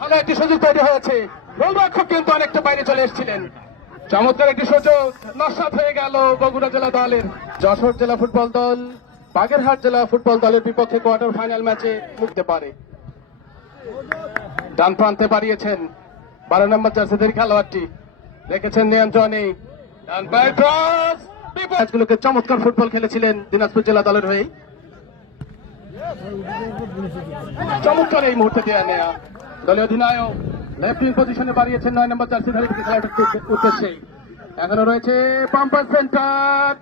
ভালো একটি সুযোগ তৈরি হয়েছে। গোলরক্ষক কিন্তু অনেকটা বাইরে চলে এসেছিলেন। চমৎকার একটি সুযোগ, নস্বাত হয়ে গেল বগুড়া জেলা দলের। যশোর জেলা ফুটবল দল, বাগেরহাট জেলা ফুটবল দলের বিপক্ষে কোয়ার্টার ফাইনাল ম্যাচে মুখতে পারে। ডান প্রান্তে বাড়িয়েছেন বারো নম্বর জার্সিদের খেলোয়াড়টি। রেখেছেন নিয়ন্ত্রণে। ম্যাচগুলোকে চমৎকার ফুটবল খেলেছিলেন দিনাজপুর জেলা দলের হয়ে। চমৎকার এই মুহূর্তে দেয়া নেয়া। দলীয় অধিনায়ক লেফট উইং পজিশনে বাড়িয়েছেন নয় নম্বর জার্সি ধারী খেলাটার উদ্দেশ্যে এখনও রয়েছে পাম্পার সেন্টার।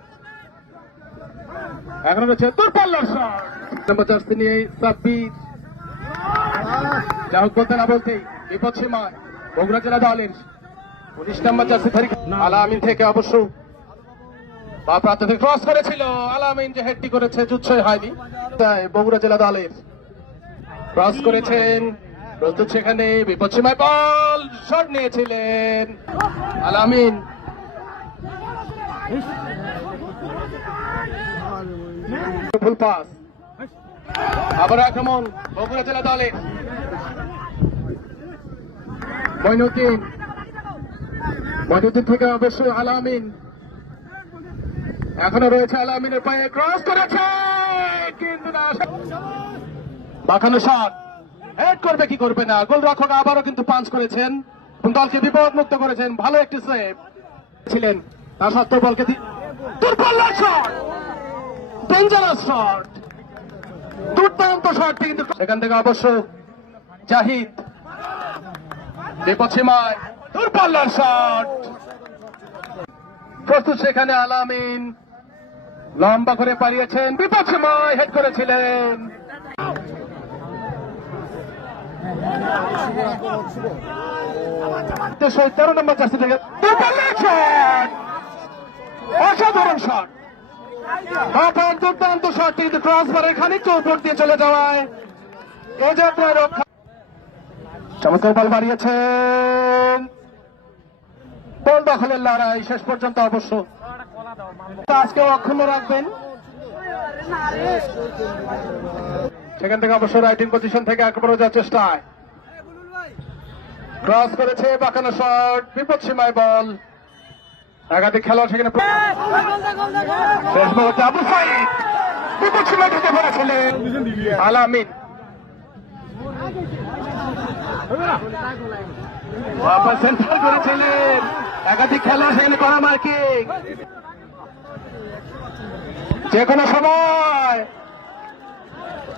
এখনও রয়েছে দূরপাল্লার শট। নম্বর জার্সি নিয়ে সাব্বির। যা হোক বলতে না বলতেই বিপদ সীমায় বগুড়া জেলা দলের উনিশ নম্বর জার্সি ধারী আলা আমিন থেকে অবশ্য বা প্রান্ত থেকে ক্রস করেছিল। আলামিন যে হেডটি করেছে জুৎসই হয়নি। তাই বগুড়া জেলা দলের ক্রস করেছেন প্রস্তুত সেখানে বিপদ সীমায় বল, শট নিয়েছিলেন আলামিন ফুল আবার আক্রমণ, বগুড়া জেলা দলের মইনুদ্দিন। মইনুদ্দিন থেকে অবশ্যই আলামিন এখনও রয়েছে আলামিনের পায়ে, ক্রস করেছে, কিন্তু না, বাঁকানো শট। হেড করবে কি করবে না? গোলরক্ষক আবারও কিন্তু পাঞ্চ করেছেন দলকে বিপদ মুক্ত করেছেন। ভালো একটি সেভ ছিলেন। তা সত্ত্বেও বলকে দুর্বল শট ডেঞ্জারাস শট দুর্দান্ত শটটি কিন্তু সেখান থেকে অবশ্য জাহিদ বিপদ সীমায় দূরপাল্লার শট প্রস্তুত সেখানে আলামিন লম্বা করে পারিয়েছেন বিপদ সময় হেড করেছিলেন। তেরো নম্বর জার্সি থেকে অসাধারণ শট। অপার দুর্দান্ত শট কিন্তু ট্রান্সফারের খানিকটা উপর দিয়ে চলে যাওয়ায় এ যাত্রায় রক্ষা চমৎকার বল বাড়িয়েছেন। বল দখলের লড়াই শেষ পর্যন্ত অবশ্য। আজকে অক্ষুণ্ণ রাখবেন। সেখান থেকে অবশ্য রাইটিং পজিশন থেকে আক্রমণ যাওয়ার চেষ্টায়। ক্রস করেছে বাঁকানো শট বিপদ সীমায় বল। একাধিক খেলোয়াড় সেখানে শেষ মুহূর্তে আবু সাইদ বিপদ সীমায় ঢুকে পড়েছিলেন। আলামিন। সেন্টার করেছিলেন। একাধিক খেলা সেখানে করা মার্কিং। যে কোনো সময়।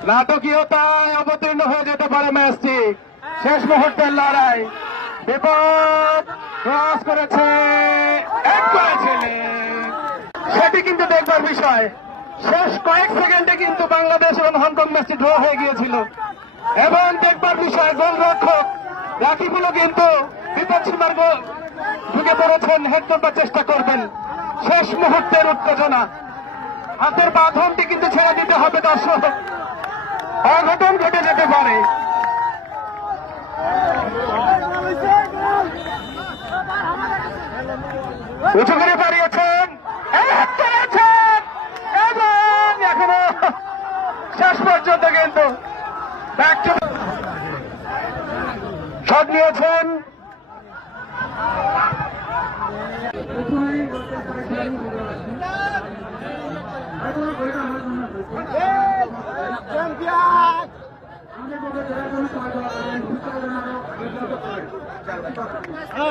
নাটকীয়তায় অবতীর্ণ হয়ে যেতে পারে ম্যাচটি। শেষ মুহূর্তের লড়াই। বিপদ ক্রস করেছে, এক করেছিলেন সেটি কিন্তু দেখবার বিষয়। শেষ কয়েক সেকেন্ডে কিন্তু বাংলাদেশ এবং হংকং ম্যাচটি ড্র হয়ে গিয়েছিল। এবং দেখবার বিষয়, গোলরক্ষক রাকিবুলও কিন্তু বিপদ সীমার গোল ঢুকে পড়েছেন, হেড করবার চেষ্টা করবেন? শেষ মুহূর্তের উত্তেজনা। হাতের বাঁধনটি কিন্তু ছেড়ে দিতে হবে দর্শক। অঘটন ঘটে যেতে পারে। উঁচু করে দাঁড়িয়েছেন এবং এখনও শেষ পর্যন্ত কিন্তু শট নিয়েছেন।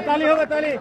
তালি হবে তালি।